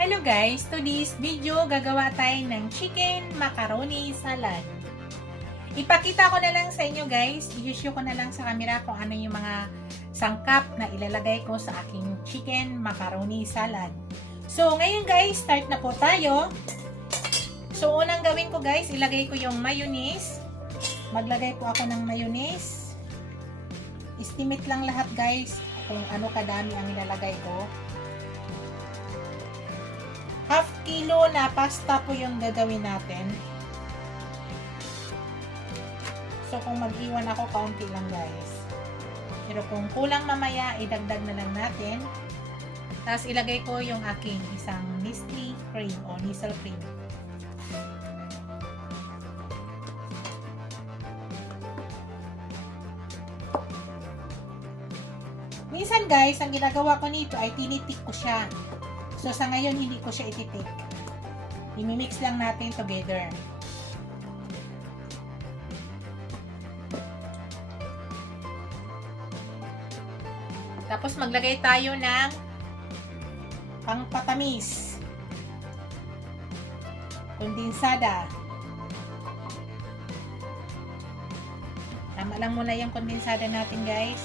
Hello guys! Today's video, gagawa tayo ng chicken macaroni salad. Ipakita ko na lang sa inyo guys, i-show ko na lang sa camera kung ano yung mga sangkap na ilalagay ko sa aking chicken macaroni salad. So ngayon guys, start na po tayo. So unang gawin ko guys, ilagay ko yung mayonnaise. Maglagay po ako ng mayonnaise. Estimate lang lahat guys kung ano kadami ang ilalagay ko. Half kilo na pasta po yung gagawin natin. So kung mag-iwan ako, kaunti lang guys. Pero kung kulang mamaya, idagdag na lang natin. Tapos ilagay ko yung aking isang Nestle cream o Nestle cream. Minsan guys, ang ginagawa ko nito ay tinitik ko siya. So, sa ngayon, hindi ko siya ititik. I-mix lang natin together. Tapos, maglagay tayo ng pangpatamis. Kondensada. Tama lang muna yung kondensada natin, guys.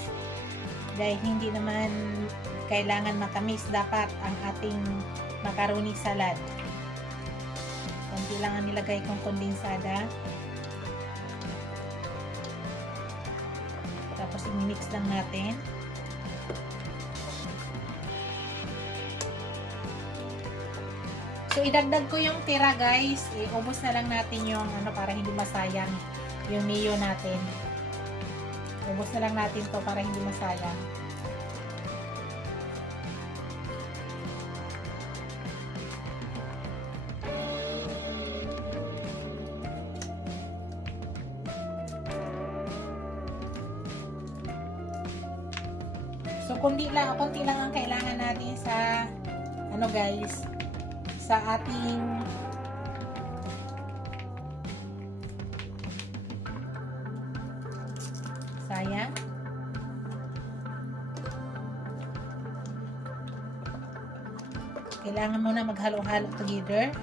Dahil hindi naman kailangan matamis dapat ang ating macaroni salad. Kunti lang ang nilagay kong kondensada. Tapos i-mix lang natin. So idagdag ko yung tira guys. Iubos na lang natin yung para hindi masayang yung mayo natin. Ubos na lang natin to para hindi masayang. So konti lang ang kailangan natin sa guys, sa ating sayang. Kailangan mo na maghalo-halo together.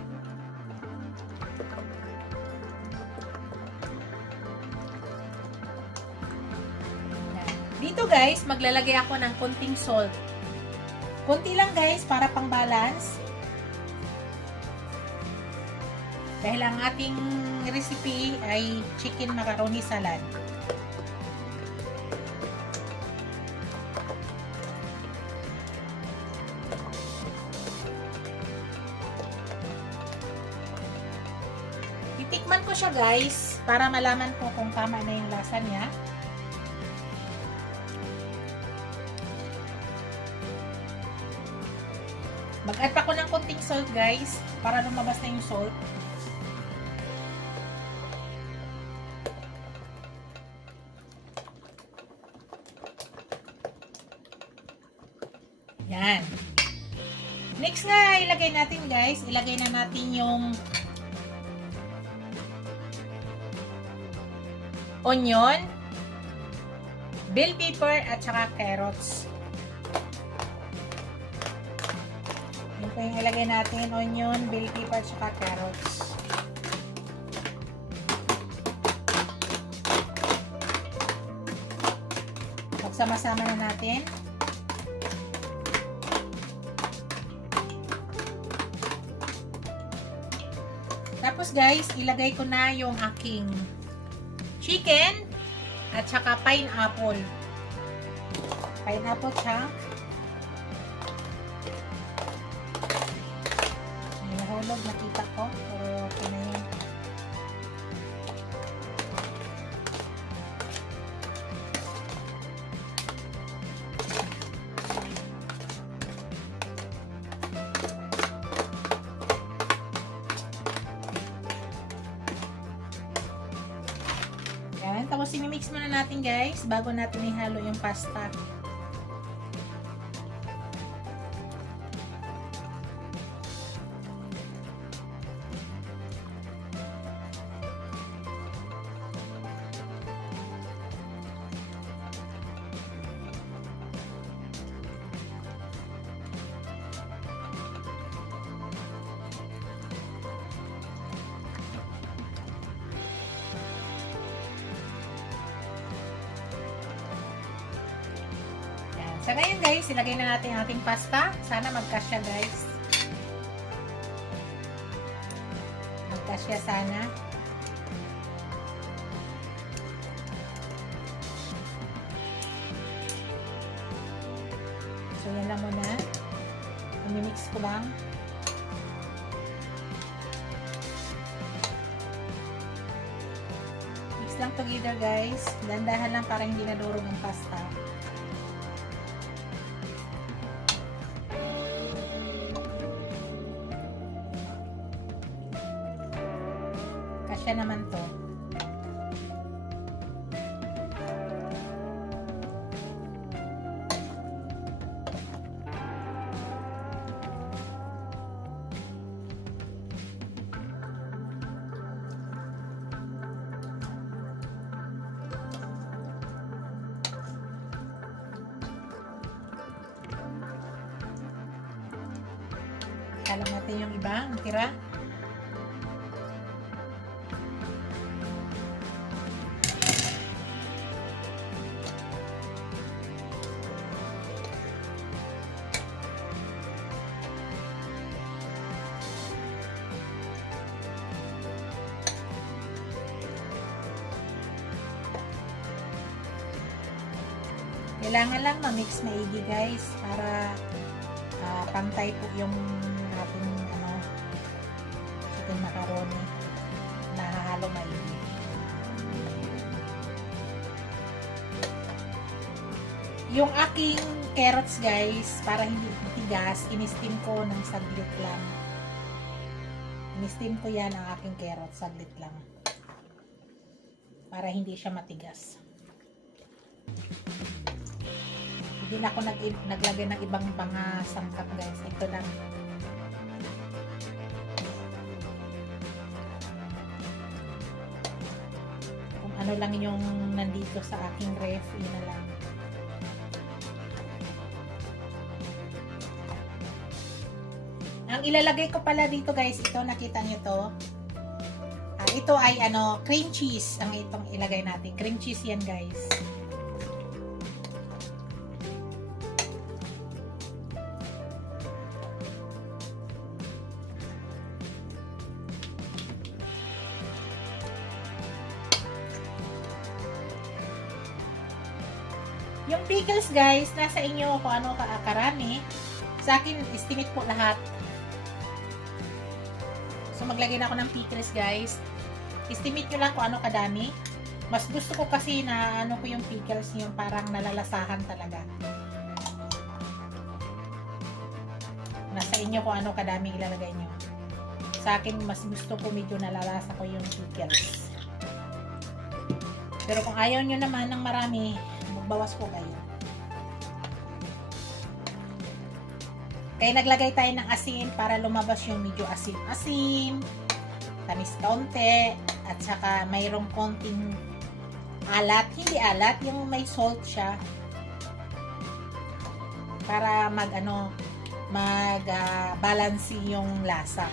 Dito guys, maglalagay ako ng konting salt. Konti lang guys, para pang balance. Dahil ang ating recipe ay chicken macaroni salad. Titikman ko siya guys, para malaman ko kung tama na yung lasa niya. Mag-add pa ko ng konting salt guys, para lumabas na yung salt. Yan. Next nga, ilagay natin guys, ilagay na natin yung onion, bell pepper, at saka carrots. Yan po yung ilagay natin, onion, bell pepper, at saka carrots. Pagsama-sama na natin. Tapos guys, ilagay ko na yung aking chicken at saka pineapple. Pineapple chunk. May nahulog, nakita ko. Pero okay na yun. Yan. Tapos i-mix muna natin guys bago natin ihalo yung pasta. So ngayon guys, ilagay na natin ang ating pasta. Sana magkasya guys. Magkasya sana. So yan lang muna. I-mix ko lang. Mix lang together guys. Dandahan lang para hindi nadurog ang pasta. Kasya naman to. Halang natin yung iba, ang tira. Kailangan lang ma-mix maigi guys para pantay po yung ating chicken macaroni, nahahalo maigi. Yung aking carrots guys, para hindi tigas, in-steam ko ng saglit lang. In-steam ko yan ang aking carrots, saglit lang. Para hindi siya matigas. Hindi na ako naglagay ng ibang mga sangkap guys. Ito lang. Kung ano lang yung nandito sa aking ref, yun na lang. Ang ilalagay ko pala dito guys, ito nakita nyo to. Ito ay cream cheese ang itong ilagay natin. Cream cheese yan guys. Yung pickles guys, nasa inyo kung ano karami. Sa akin, estimate po lahat. So maglagay na ako ng pickles guys. Estimate nyo lang kung ano kadami. Mas gusto ko kasi na ko yung pickles yung parang nalalasahan talaga. Nasa inyo kung ano kadami ilalagay nyo. Sa akin, mas gusto ko medyo nalalasa ko yung pickles. Pero kung ayaw nyo naman ng marami, magbawas po kayo. Kaya naglagay tayo ng asin para lumabas yung medyo asin-asin, tamis kaunti, at saka mayroong konting alat. Hindi alat, yung may salt siya. Para balance yung lasa.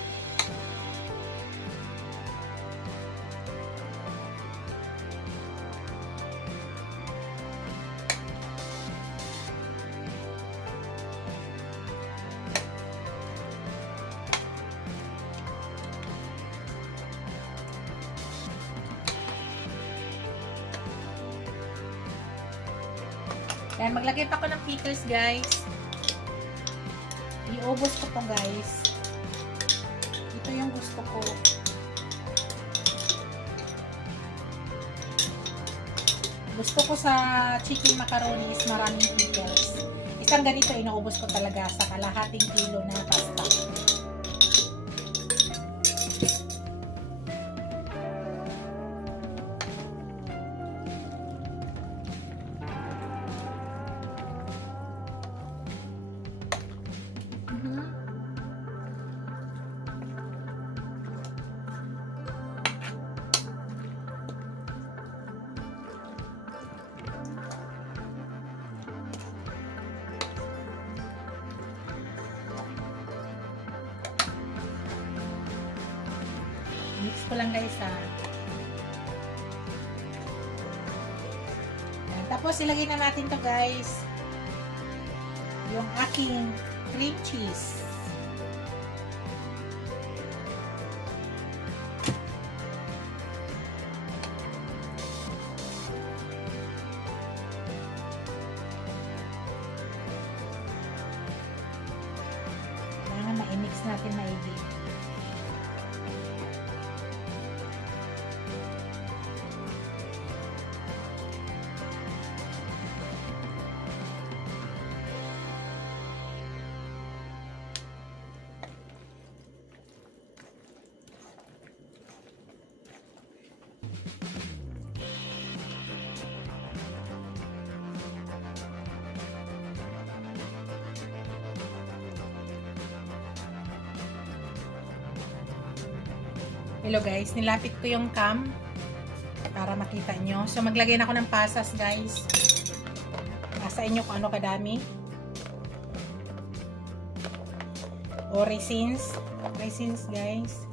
Kaya maglagay pa ako ng pickles guys. Iubos ko to guys. Ito yung gusto ko. Gusto ko sa chicken macaroni is maraming pickles. Isang ganito inuubos ko talaga sa kalahating kilo na pasta. Mix ko lang guys ha. Ayan. Tapos ilagay na natin to guys. yung aking cream cheese. Kailangan ma-mix natin maigi. Hello guys, nilapit ko yung cam para makita nyo. So maglagay na ako ng pasas guys. Nasa inyo kung ano kadami. O raisins. Raisins guys.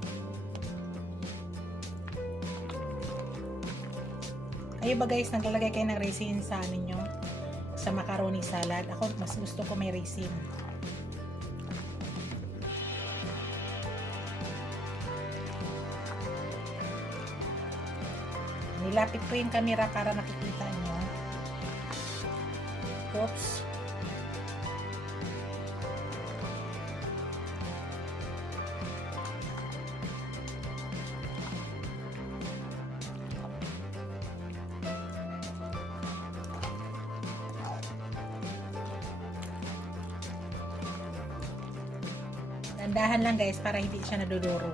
Kayo ba guys, naglalagay kayo ng raisins sa ano nyo? Sa macaroni salad. Ako mas gusto ko may raisin. Nilapit ko yung camera para nakikita nyo. Oops. Dandahan lang guys para hindi siya naduduro.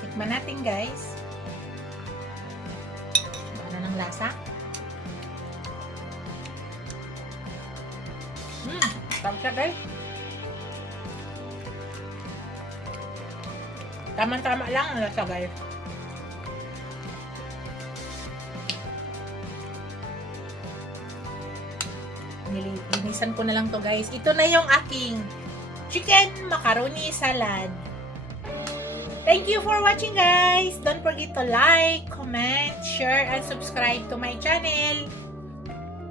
Tikman natin guys. Ano ng lasa? Sarap siya guys. Tama-tama lang ang lasa guys. Nilinisan ko na lang to guys. Ito na yung aking chicken macaroni salad. Thank you for watching guys. Don't forget to like, comment, share, and subscribe to my channel.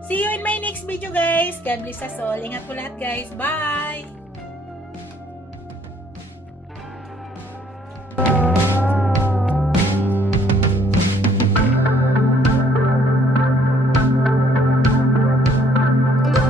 See you in my next video guys. God bless us all. Ingat po lahat guys. Bye!